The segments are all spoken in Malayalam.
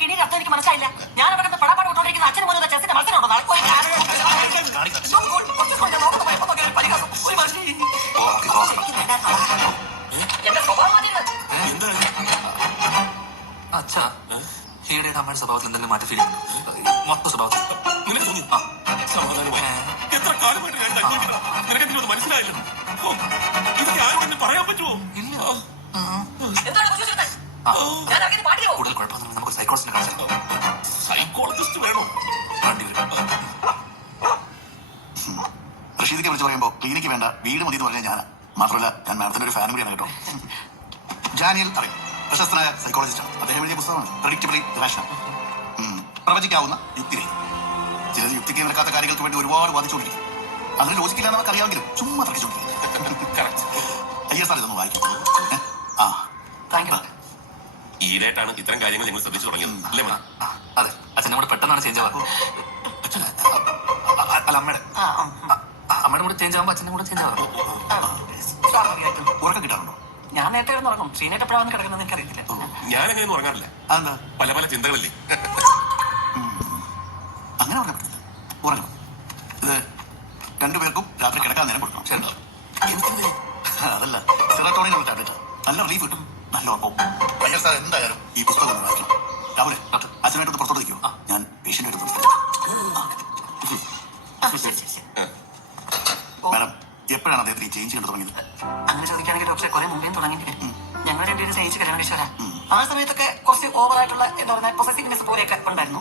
കിണിയുടെ അർത്ഥം എനിക്ക് മനസ്സിലായില്ല. ഞാൻ അവിടെ പടപ്പാട് കൊണ്ടുകൊണ്ടിരിക്കുന്ന അച്ഛനും മോനും ചെസ്സിന്റെ മത്സരം ഉണ്ടോ? എന്റെ സ്വഭാവം അച്ഛാ, ഈയിടെ അമ്മയുടെ സ്വഭാവത്തിൽ എന്തെങ്കിലും മാറ്റം ഫീൽ ചെയ്യുന്നു? മൊത്തം സ്വഭാവത്തിൽ എത്ര കാലമായിട്ട് നിനക്കെന്തിനും മനസ്സിലായില്ല. ഇതൊക്കെ ആരോടെന്ന് പറയാൻ പറ്റുമോ? കൂടുതൽ കുഴപ്പമൊന്നും നമുക്ക് സൈക്കോളജിസ്റ്റിനെ കാണിച്ചാലോ? സൈക്കോളജിസ്റ്റ് വേണോ? റഷീദിനെ വിളിച്ച് പറയുമ്പോ ക്ലിനിക്ക് വേണ്ട വീട് മതി എന്ന് പറഞ്ഞാൽ ഞാനാ. മാത്രമല്ല ഞാൻ മാഡത്തിന്റെ ഒരു ഫാനും കൂടിയാണ് കേട്ടോ. ജാനിയൽ അറിയും, പ്രശസ്തനായ സൈക്കോളജിസ്റ്റാണ്. അദ്ദേഹം എഴുതിയ പുസ്തകമാണ് പ്രെഡിക്റ്റബിളി റേഷണൽ. പ്രവചിക്കാവുന്ന യുക്തിരഹിതം. ചിലർ യുക്തിക്ക് നിൽക്കാത്ത കാര്യങ്ങൾക്ക് വേണ്ടി ഒരുപാട് വാദിച്ചുകൊണ്ടിരിക്കും. അതിന് ലോജിക്കില്ല നമുക്ക് അറിയാമെങ്കിലും ചുമ്മാ തർക്കിച്ചുകൊണ്ടിരിക്കും. അയ്യോ സാർ ഇതൊന്ന് വായിക്കും. ഈയിടെയായിട്ടാണ് ഇത്തരം കാര്യങ്ങൾ നിങ്ങൾ ശ്രദ്ധിച്ചു തുടങ്ങിയത് അല്ലേ? അതെ, അച്ഛൻ കൂടെ പെട്ടെന്നാണ് ചേഞ്ച് ആവാറ്. അല്ല, അമ്മയുടെ കൂടെ ചേഞ്ച് ആകുമ്പോ അച്ഛൻ്റെ കൂടെ ചേഞ്ച് ആവാറ്. ഉറക്കം കിട്ടാറുണ്ടോ? ഞാൻ നേരത്തെ ഉറങ്ങും. ശ്രീനേറ്റ് എപ്പോഴാണ് കിടക്കുന്നത് എനിക്കറിയത്തില്ല. ഞാൻ അങ്ങനെയൊന്നും ഉറങ്ങാറില്ല. പല പല ചിന്തകളില്ലേ. അങ്ങനെ ഉറങ്ങാൻ പറ്റില്ല. ഉറങ്ങണം. ഇത് രണ്ടുപേർക്കും രാത്രി കിടക്കാൻ നേരം കൊടുക്കണം. ശരി, അതല്ല സെറട്ടോണിനുള്ള ടാബ്ലറ്റ്. നല്ല റിലീഫ് കിട്ടും, നല്ല ഉറപ്പവും. ഭയങ്കര സാർ എന്തായാലും ഈ പുസ്തകം ഒന്ന് വായിക്കണം. രാവിലെ അച്ഛനായിട്ട് പുറത്തോട്ട് നിൽക്കുമോ? ഞാൻ പേഷ്യന്റായിട്ട് മാഡം എപ്പോഴാണ് അദ്ദേഹത്തിന് ഈ ചേഞ്ച് കണ്ടു തുടങ്ങിയത്? അങ്ങനെ ചോദിക്കുകയാണെങ്കിൽ ഡോക്ടറെ കുറെ മുമ്പേ തുടങ്ങിയില്ലേ. ഞങ്ങൾ രണ്ടുപേരും സ്നേഹിച്ച് കല്യാണം കഴിച്ചവരാ. ആ സമയത്തൊക്കെ കുറച്ച് ഓവറായിട്ടുള്ള എന്താ പറയുക പൊസസീവ്നെസ് പോലെയൊക്കെ ഉണ്ടായിരുന്നു.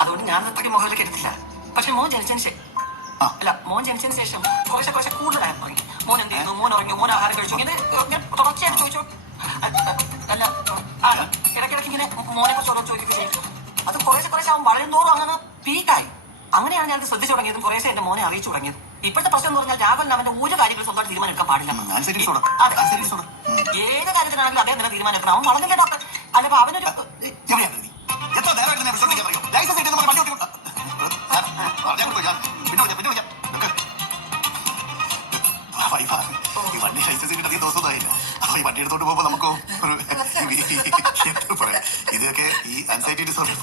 അതുകൊണ്ട് ഞാൻ അത്രയ്ക്ക് മുകളിലേക്ക് എടുത്തില്ല. പക്ഷെ മോൻ ജനിച്ചതിന് ശേഷം കുറച്ച് കൂടുതലായി തുടങ്ങി. മോൻ എന്ത് ചെയ്യുന്നു, മോൻ ഉറങ്ങി, മോൻ ആഹാരം കഴിച്ചു, ഇങ്ങനെ തുടർച്ചയായിട്ട് ചോദിച്ചു. അല്ല ഇടയ്ക്കിടയ്ക്ക് ഇങ്ങനെ മോനെ കുറിച്ച് ഓരോ ചോദിക്കുകയും ചെയ്തു. അത് കുറേശ്ശെ അവൻ വളരുന്നോറും അങ്ങനെ പീക്കായി. അങ്ങനെയാണ് ഞാൻ ശ്രദ്ധിച്ചു തുടങ്ങിയതും കുറേശ്ശെ എന്റെ മോനെ അറിയിച്ചു തുടങ്ങിയത്. ഇപ്പോഴത്തെ പ്രശ്നം എന്ന് പറഞ്ഞാൽ രാഹുലിന് അവന്റെ ഒരു കാര്യങ്ങളും സ്വന്തമായിട്ട് തീരുമാനം എടുക്കാൻ പാടില്ല. ഏത് കാര്യത്തിനാണെങ്കിലും അദ്ദേഹം തന്നെ തീരുമാനം എടുക്കണം. അവൻ വളർന്നില്ല ഡോക്ടർ. അല്ലപ്പോ അവനൊരു വണ്ടി ലൈസൻസ് കിട്ടിയ ദിവസമായില്ല. അപ്പൊ ഈ വണ്ടി എടുത്തോണ്ട് പോകുമ്പോ നമുക്ക് പറയാം. ഇതൊക്കെ ഈ ആൻസൈറ്റി ഡിസോർഡർ.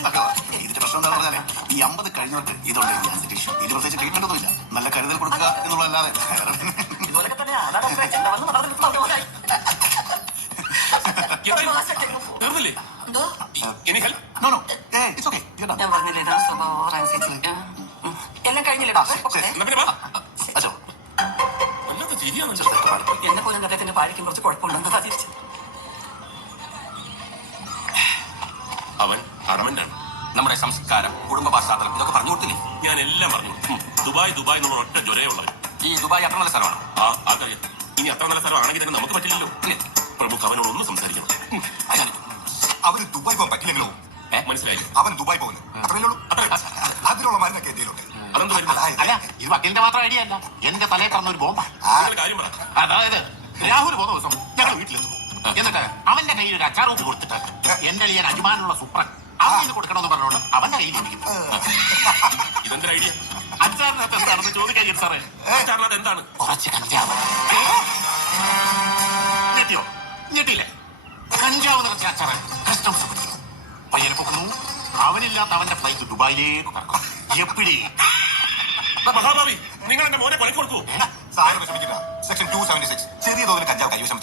ഇതിന്റെ പ്രശ്നം എന്താണെന്ന് പറഞ്ഞാല് ഈ 50 കഴിഞ്ഞവർക്ക് ഇതുണ്ട് ഈ ആൻസൈറ്റി ഇഷ്യൂ. ഇത് പ്രത്യേകിച്ച് ട്രീറ്റ്മെന്റ് ഒന്നുമില്ല. നല്ല കരുതൽ കൊടുക്കുക എന്നുള്ളതല്ലാതെ ഞാൻ പറഞ്ഞില്ലേ എല്ലാം കഴിഞ്ഞില്ലേ ഡോക്ടർ? എന്നെ പോലും അദ്ദേഹത്തിന്റെ ഭാര്യയ്ക്കും കുറച്ച് കുഴപ്പമുണ്ടെന്ന് തിരിച്ചു. അവൻ അടമന്റാണ്. നമ്മുടെ സംസ്കാരം, കുടുംബ പശ്ചാത്തലം ഇതൊക്കെ പറഞ്ഞു കൊടുത്തില്ലേ? ഞാൻ എല്ലാം പറഞ്ഞു. ദുബായ് എന്നുള്ള ഒറ്റ ജ്വരയുള്ളത്. ഈ ദുബായ് അത്ര നല്ല സ്ഥലമാണ്. ആർക്കറിയാം. ഇനി അത്ര നല്ല സ്ഥലമാണെങ്കിൽ തന്നെ നമുക്ക് പറ്റില്ലല്ലോ. പ്രമുഖ അവനോട് ഒന്ന് സംസാരിക്കണം. അവന് ദുബായ് പോകാൻ പറ്റില്ലെങ്കിലോ? മനസ്സിലായി. അവൻ ദുബായ് പോകുന്നു. അതിനുള്ള മരുന്നൊക്കെ എന്തെങ്കിലും അല്ല, ഇത് വക്കീലിന്റെ മാത്രം ഐഡിയ അല്ല, എന്റെ തലയിൽ പറഞ്ഞ ഒരു ബോംബാണ്. അതായത് രാഹുൽ പോകുന്ന ദിവസം ഞങ്ങൾ വീട്ടിലെത്തും. എന്നിട്ട് അവന്റെ കയ്യിൽ ഒരു അച്ചാർ കൂട്ടി കൊടുത്തിട്ട് എന്റെ അളിയൻ അജുമാനുള്ള സുപ്രൻ അവൻ ഇത് കൊടുക്കണമെന്ന് പറഞ്ഞോണ്ട് അവന്റെ കയ്യിൽ ഇരിക്കും. ഇതെന്തൊരു ഐഡിയ? അച്ചാറിനകത്ത് എന്താണെന്ന് ചോദിക്കാൻ സാറേ. എന്താണ്? കുറച്ച് കഞ്ചാവ്. ഞെട്ടിയോ? ഞെട്ടിയില്ലേ? കഞ്ചാവ് നിറച്ച അച്ചാറ് കസ്റ്റംസ് പിടിക്കുന്നു. പയ്യനെ പൊക്കുന്നു. അവനില്ലാത്ത അവന്റെ ഫ്ലൈറ്റ് ദുബായിലേക്ക് കറക്കും. എപ്പിടി മഹാഭാവി, നിങ്ങൾ എന്റെ മോനെ പണിക്ക് കൊടുക്കൂ. സാറിന് ശ്രമിക്കില്ല. സെക്ഷൻ 276 ചെറിയ തോതിൽ കഞ്ചാവ് കൈവശം